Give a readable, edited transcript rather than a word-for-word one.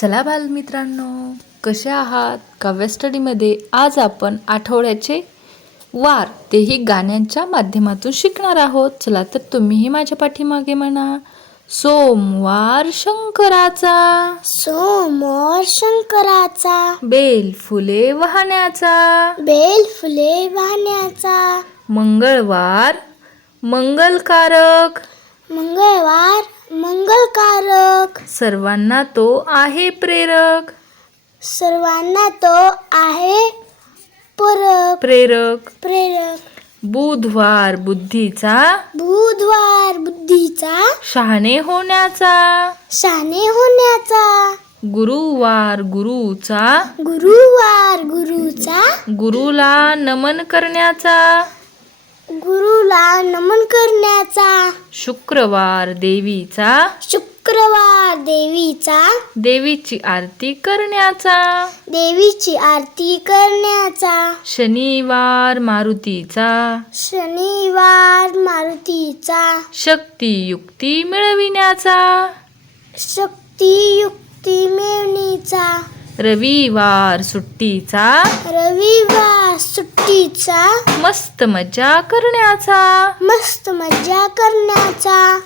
चला बालमित्रांनो, कसे आहात? काव्य स्टडीमध्ये आज आपण आठवड्याचे वार तेही गाण्यांच्या माध्यमातून शिकणार आहोत. चला तर तुम्हीही माझ्या पाठीमागे म्हणा. सोमवार शंकराचा, सोमवार शंकराचा, बेल फुले वाहण्याचा, बेल फुले वाहण्याचा, मंगळवार मंगलकारक, मंगळवार मंगलकारक, सर्वांना तो आहे प्रेरक, सर्वांना तो आहे प्रेरक. प्रेरक. बुधवार बुद्धीचा, बुधवार बुद्धीचा, शहाणे होण्याचा, शहाणे होण्याचा, गुरुवार गुरुचा, गुरुवार गुरुचा, गुरुला नमन करण्याचा, गुरुला नमन करण्याचा, शुक्रवार देवीचा, शुक्रवार देवीचा, देवीची आरती करण्याचा, देवीची आरती करण्याचा, शनिवार मारुतीचा, शनिवार मारुतीचा, शक्तियुक्ती मिळविण्याचा, शक्तियुक्ती मिळवणीचा, रविवार सुट्टीचा, रविवार सुट्टीचा, मस्त मजा करण्याचा, मस्त मजा करण्याचा,